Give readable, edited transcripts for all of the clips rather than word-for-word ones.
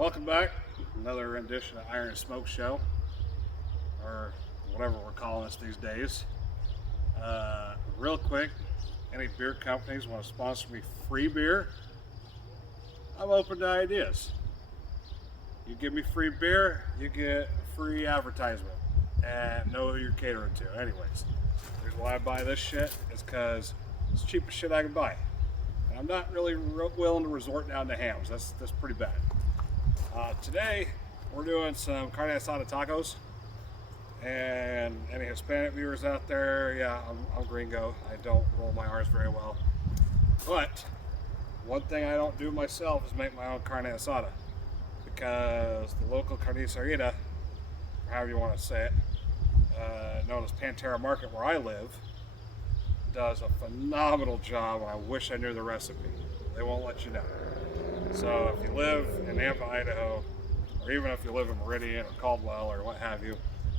Welcome back. Another rendition of Iron and Smoke Show, or whatever we're calling this these days. Real quick, any beer companies want to sponsor me free beer, I'm open to ideas. You give me free beer, you get free advertisement, and know who you're catering to. Anyways, here's why I buy this shit, is because it's the cheapest shit I can buy. And I'm not really willing to resort down to hams. That's pretty bad. Today, we're doing some carne asada tacos. And any Hispanic viewers out there, yeah, I'm gringo. I don't roll my R's very well. But one thing I don't do myself is make my own carne asada, because the local carniceria, or however you want to say it, known as Pantera Market where I live, does a phenomenal job, and I wish I knew the recipe. They won't let you know. So if you live in Nampa, Idaho, or even if you live in Meridian or Caldwell or what have you,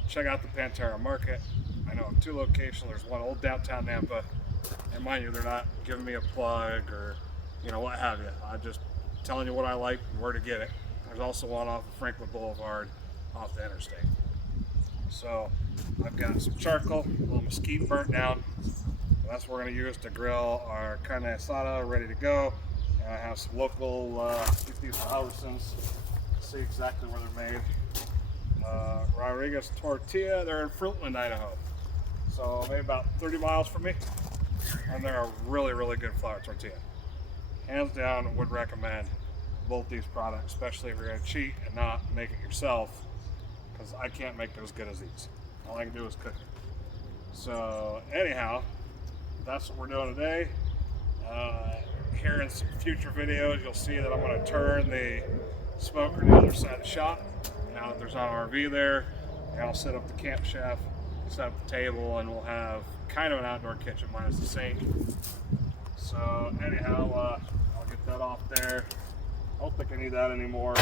check out the Pantera Market. I know of two locations. There's one old downtown Nampa, and mind you, they're not giving me a plug or what have you. I'm just telling you what I like and where to get it. There's also one off of Franklin Boulevard off the interstate. So I've got some charcoal, a little mesquite burnt down. That's what we're going to use to grill our carne asada, ready to go. And I have some local, get these from Albertsons, see exactly where they're made. Rodriguez tortilla, they're in Fruitland, Idaho. So maybe about 30 miles from me. And they're a really, really good flour tortilla. Hands down, would recommend both these products, especially if you're going to cheat and not make it yourself, because I can't make it as good as these. All I can do is cook it. So anyhow, that's what we're doing today. Here in some future videos, you'll see that I'm going to turn the smoker to the other side of the shop. Now that there's not an RV there, and I'll set up the camp chef, set up the table, and we'll have kind of an outdoor kitchen minus the sink. So anyhow, I'll get that off there. I don't think I need that anymore.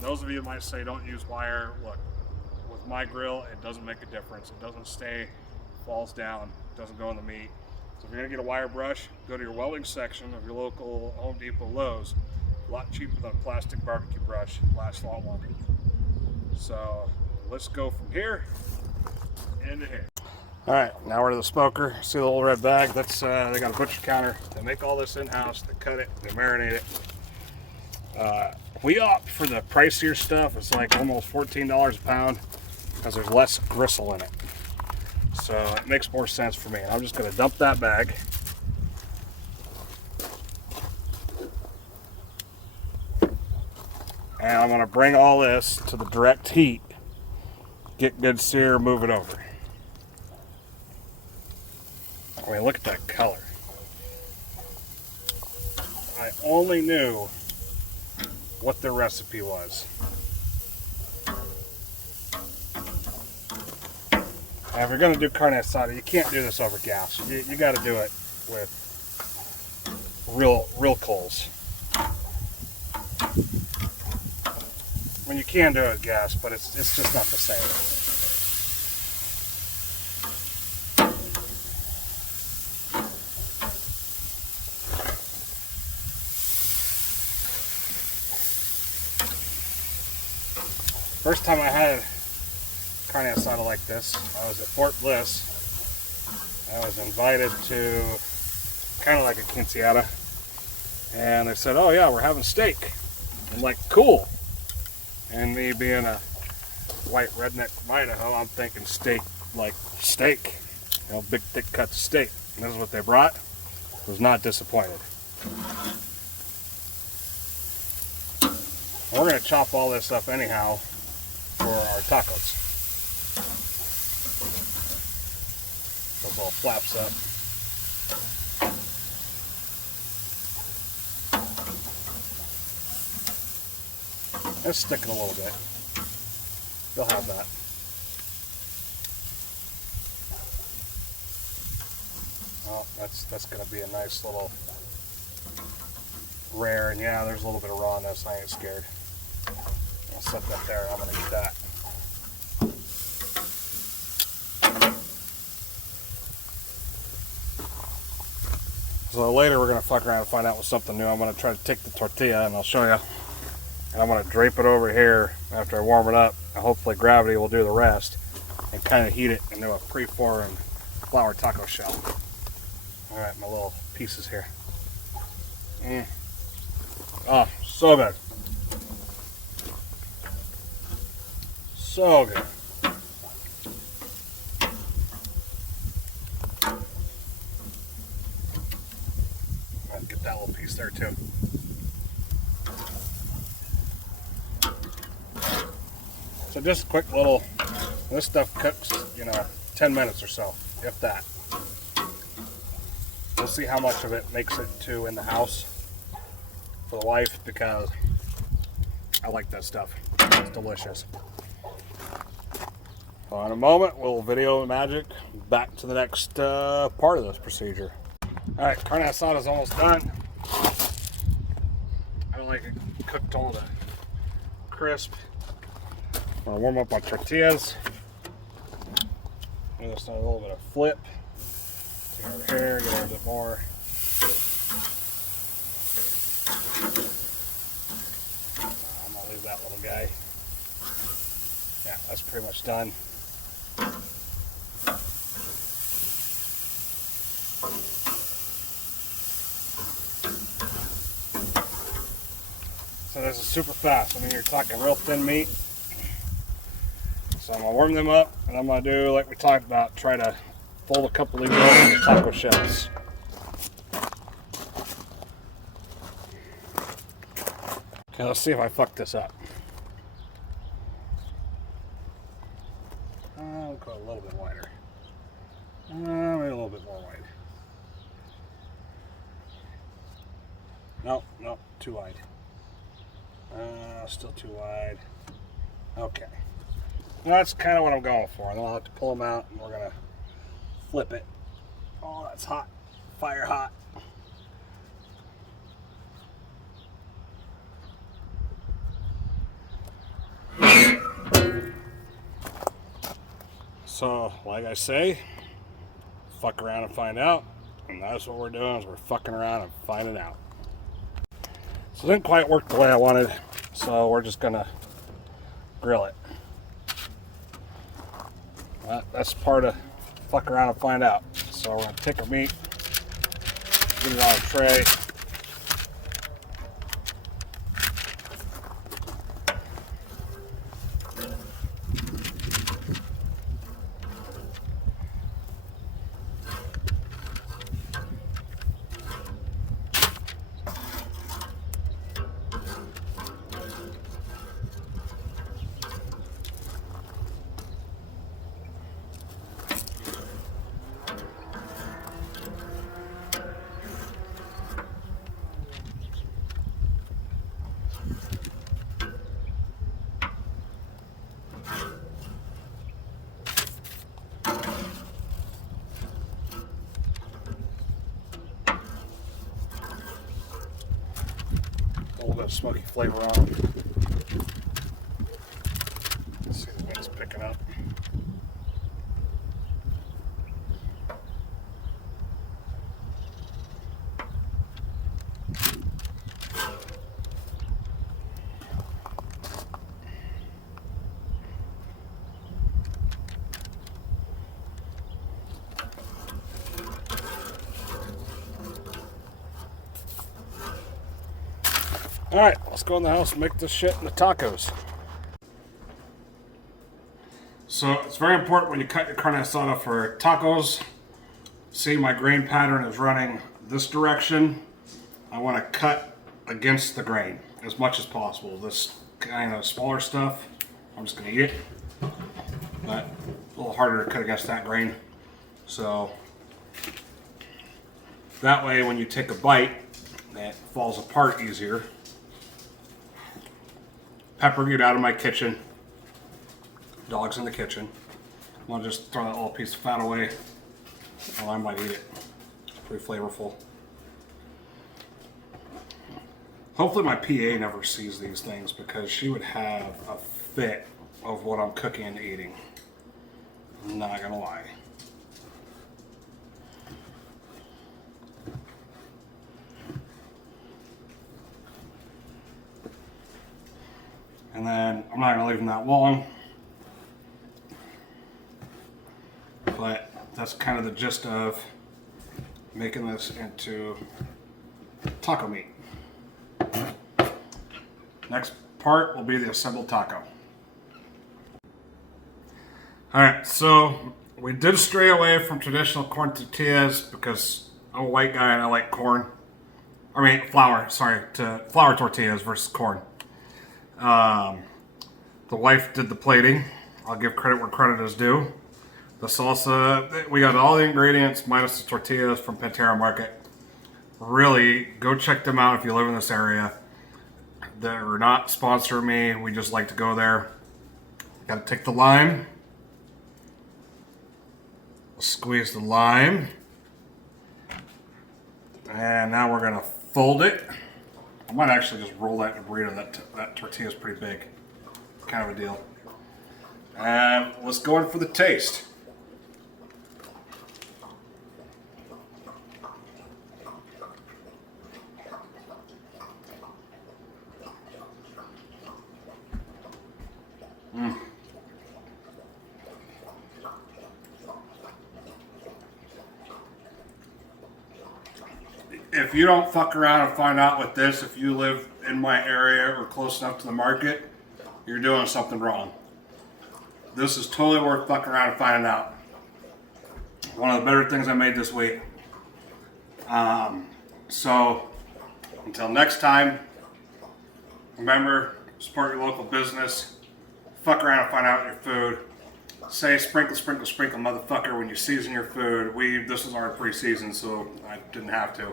Those of you might say don't use wire. Look, with my grill, it doesn't make a difference. It doesn't stay, falls down, doesn't go in the meat. So if you're gonna get a wire brush, go to your welding section of your local Home Depot, Lowe's. A lot cheaper than a plastic barbecue brush, lasts a lot longer. So let's go from here into here. All right, now we're to the smoker. See the little red bag? That's they got a butcher counter. They make all this in-house. They cut it, they marinate it. We opt for the pricier stuff. It's like almost $14 a pound because there's less gristle in it. So it makes more sense for me. I'm just going to dump that bag. And I'm going to bring all this to the direct heat. Get good sear, move it over. I mean, look at that color. I only knew what the recipe was. Now, if you're going to do carne asada, you can't do this over gas. You got to do it with real coals. I mean, you can do it with gas, but it's just not the same. First time I had carne asada like this, I was at Fort Bliss. I was invited to kind of like a quinceañera, and they said, "Oh yeah, we're having steak." I'm like, "Cool." And me being a white redneck from Idaho, I'm thinking steak like steak, big thick cuts of steak. And this is what they brought. I was not disappointed. We're going to chop all this up anyhow for our tacos. Those all flaps up. Let's stick it a little bit. They'll have that. Oh, that's going to be a nice little rare, and yeah, there's a little bit of rawness. I ain't scared. I'll set that there. I'm going to eat that. So later we're going to fuck around and find out with something new. I'm going to try to take the tortilla and I'll show you. And I'm going to drape it over here after I warm it up, and hopefully gravity will do the rest and kind of heat it into a pre-formed flour taco shell. Alright, my little pieces here. Oh, so good. So good. I'll get that little piece there too. So just a quick little, this stuff cooks, 10 minutes or so, if that. We'll see how much of it makes it to in the house for the wife, because I like that stuff. It's delicious. So in a moment, we'll video the magic. Back to the next part of this procedure. All right, carne asada is almost done. I don't like it cooked all the crisp. I'm gonna warm up my tortillas. Give this a little bit of flip. Take it over here, get a little bit more. I'm gonna leave that little guy. Yeah, that's pretty much done. So this is super fast. I mean, you're talking real thin meat. So I'm gonna warm them up, and I'm gonna do like we talked about, try to fold a couple of these over into taco shells. Okay, let's see if I fuck this up. I'll go a little bit wider. Maybe a little bit more wide. Nope, too wide. Still too wide. Okay. That's kind of what I'm going for. And then I'll have to pull them out, and we're going to flip it. Oh, that's hot. Fire hot. So, like I say, fuck around and find out. And that's what we're doing, is we're fucking around and finding out. So it didn't quite work the way I wanted, so we're just going to grill it. That's part of fuck around and find out. So we're going to take our meat, get it on a tray. A little bit of smoky flavor on them. Let's see the wind's picking up. Alright, let's go in the house and make this shit into tacos. So it's very important when you cut your carne asada for tacos. See, my grain pattern is running this direction. I want to cut against the grain as much as possible. This kind of smaller stuff, I'm just going to eat it. But a little harder to cut against that grain. So that way when you take a bite, it falls apart easier. Peppering it out of my kitchen. Dog's in the kitchen. I'm gonna just throw that little piece of fat away while I might eat it. It's pretty flavorful. Hopefully my PA never sees these things, because she would have a fit of what I'm cooking and eating. I'm not gonna lie. And then I'm not gonna leave them that long, but that's kind of the gist of making this into taco meat. Next part will be the assembled taco. Alright, so we did stray away from traditional corn tortillas because I'm a white guy and I like corn. I mean flour, sorry, to flour tortillas versus corn. The wife did the plating. I'll give credit where credit is due. The salsa, we got all the ingredients minus the tortillas from Pantera Market. Really, go check them out if you live in this area. They're not sponsoring me. We just like to go there. Got to take the lime. Squeeze the lime. And now we're going to fold it. I might actually just roll that in a burrito. That tortilla is pretty big. Kind of a deal. And let's go in for the taste. If you don't fuck around and find out with this, if you live in my area or close enough to the market, you're doing something wrong. This is totally worth fucking around and finding out. One of the better things I made this week. So, until next time, remember, support your local business. Fuck around and find out your food. Say sprinkle, sprinkle, sprinkle, motherfucker, when you season your food. This is our pre-season, so I didn't have to.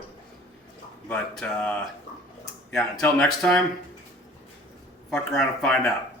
But, yeah, until next time, fuck around and find out.